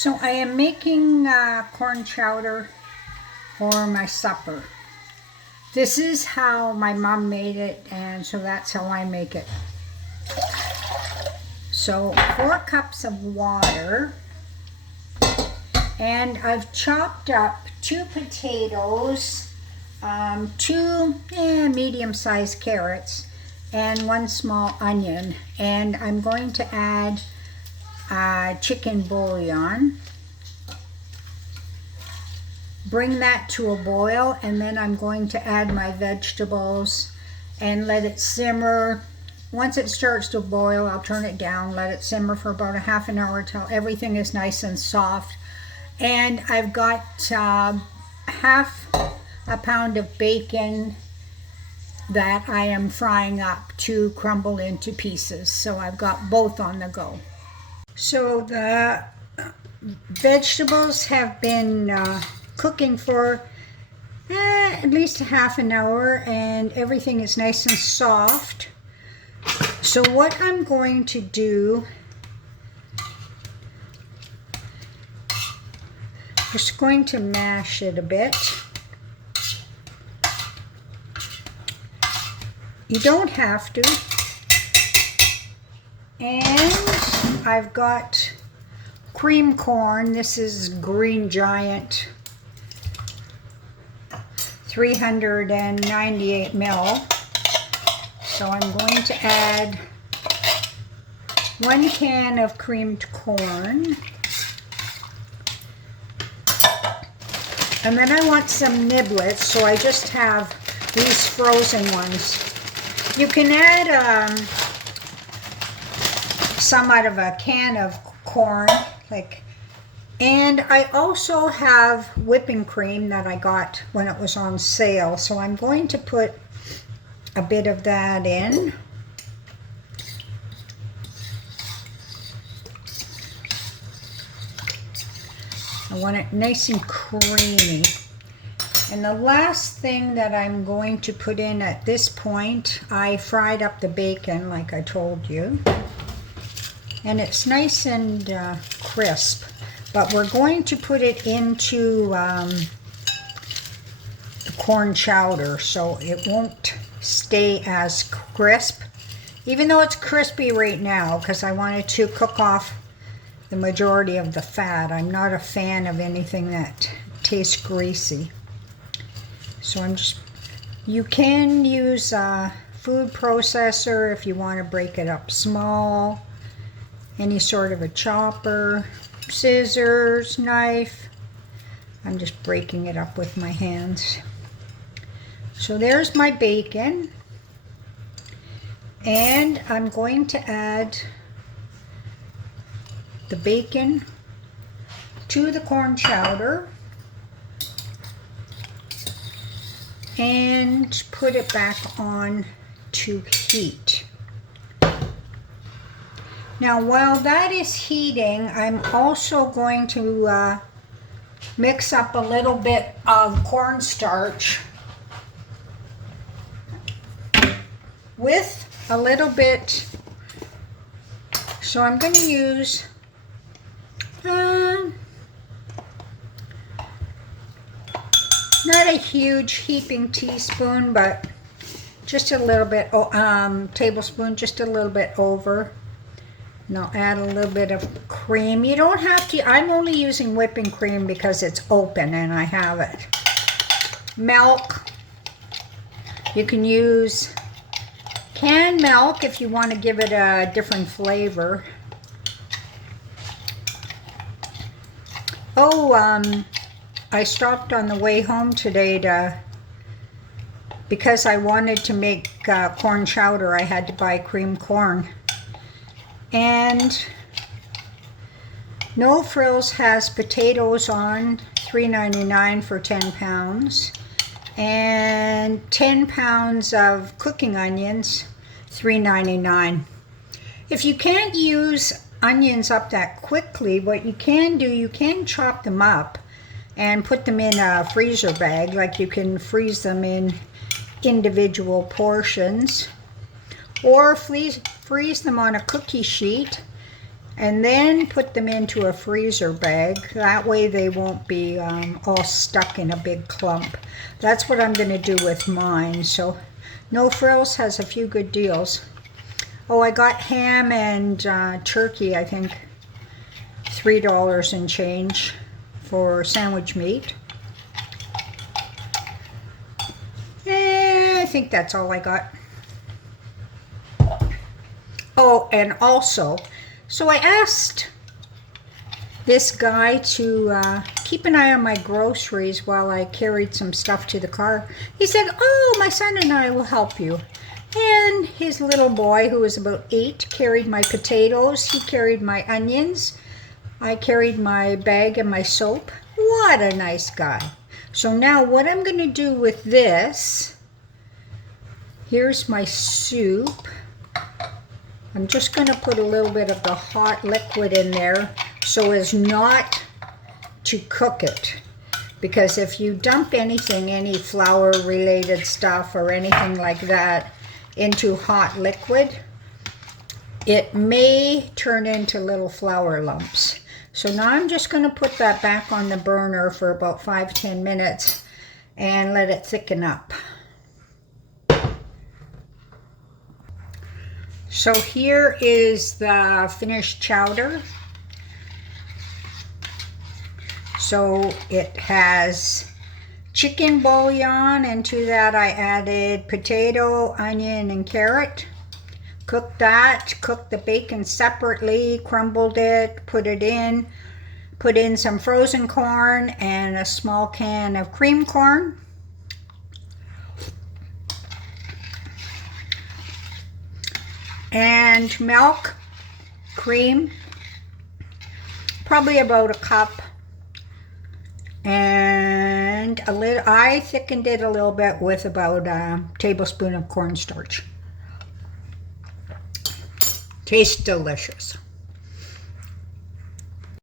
So I am making corn chowder for my supper. This is how my mom made it, and so that's how I make it. So 4 cups of water, and I've chopped up 2 potatoes, 2 medium-sized carrots, and 1 small onion. And I'm going to add chicken bouillon. Bring that to a boil, and then I'm going to add my vegetables and let it simmer. Once it starts to boil, I'll turn it down, let it simmer for about a half an hour till everything is nice and soft. And I've got half a pound of bacon that I am frying up to crumble into pieces. So I've got both on the go. So the vegetables have been cooking for at least a half an hour, and everything is nice and soft. So what I'm going to do, just going to mash it a bit. You don't have to. And I've got cream corn. This is Green Giant, 398 ml. So I'm going to add 1 can of creamed corn. And then I want some niblets, so I just have these frozen ones. You can add some out of a can of corn, and I also have whipping cream that I got when it was on sale. So I'm going to put a bit of that in. I want it nice and creamy. And the last thing that I'm going to put in at this point, I fried up the bacon like I told you. And it's nice and crisp. But we're going to put it into the corn chowder, so it won't stay as crisp. Even though it's crispy right now, because I wanted to cook off the majority of the fat. I'm not a fan of anything that tastes greasy. So you can use a food processor if you want to break it up small, any sort of a chopper, scissors, knife. I'm just breaking it up with my hands. So there's my bacon, and I'm going to add the bacon to the corn chowder and put it back on to heat. Now while that is heating, I'm also going to mix up a little bit of cornstarch with a little bit. So I'm going to use not a huge heaping teaspoon, but just a little bit, tablespoon, just a little bit over. And I'll add a little bit of cream. You don't have to, I'm only using whipping cream because it's open and I have it. Milk. You can use canned milk if you want to give it a different flavor. I stopped on the way home today because I wanted to make corn chowder. I had to buy creamed corn. And No Frills has potatoes on, $3.99 for 10 pounds. And 10 pounds of cooking onions, $3.99. If you can't use onions up that quickly, what you can do, you can chop them up and put them in a freezer bag. Like you can freeze them in individual portions, or freeze them on a cookie sheet And then put them into a freezer bag. That way they won't be all stuck in a big clump. That's what I'm going to do with mine. So No Frills has a few good deals. Oh, I got ham and turkey, I think $3 and change for sandwich meat. I think that's all I got. Oh, and also, so I asked this guy to keep an eye on my groceries while I carried some stuff to the car. He said, oh, my son and I will help you. And his little boy, who was about 8, carried my potatoes. He carried my onions. I carried my bag and my soap. What a nice guy. So now what I'm going to do with this, here's my soup. I'm just going to put a little bit of the hot liquid in there so as not to cook it. Because if you dump anything, any flour related stuff or anything like that into hot liquid, it may turn into little flour lumps. So now I'm just going to put that back on the burner for about 5-10 minutes and let it thicken up. So here is the finished chowder. So it has chicken bouillon, and to that I added potato, onion, and carrot. Cooked that, cooked the bacon separately, crumbled it, put in some frozen corn and a small can of cream corn. And milk, cream, probably about a cup, and I thickened it a little bit with about a tablespoon of cornstarch. Tastes delicious.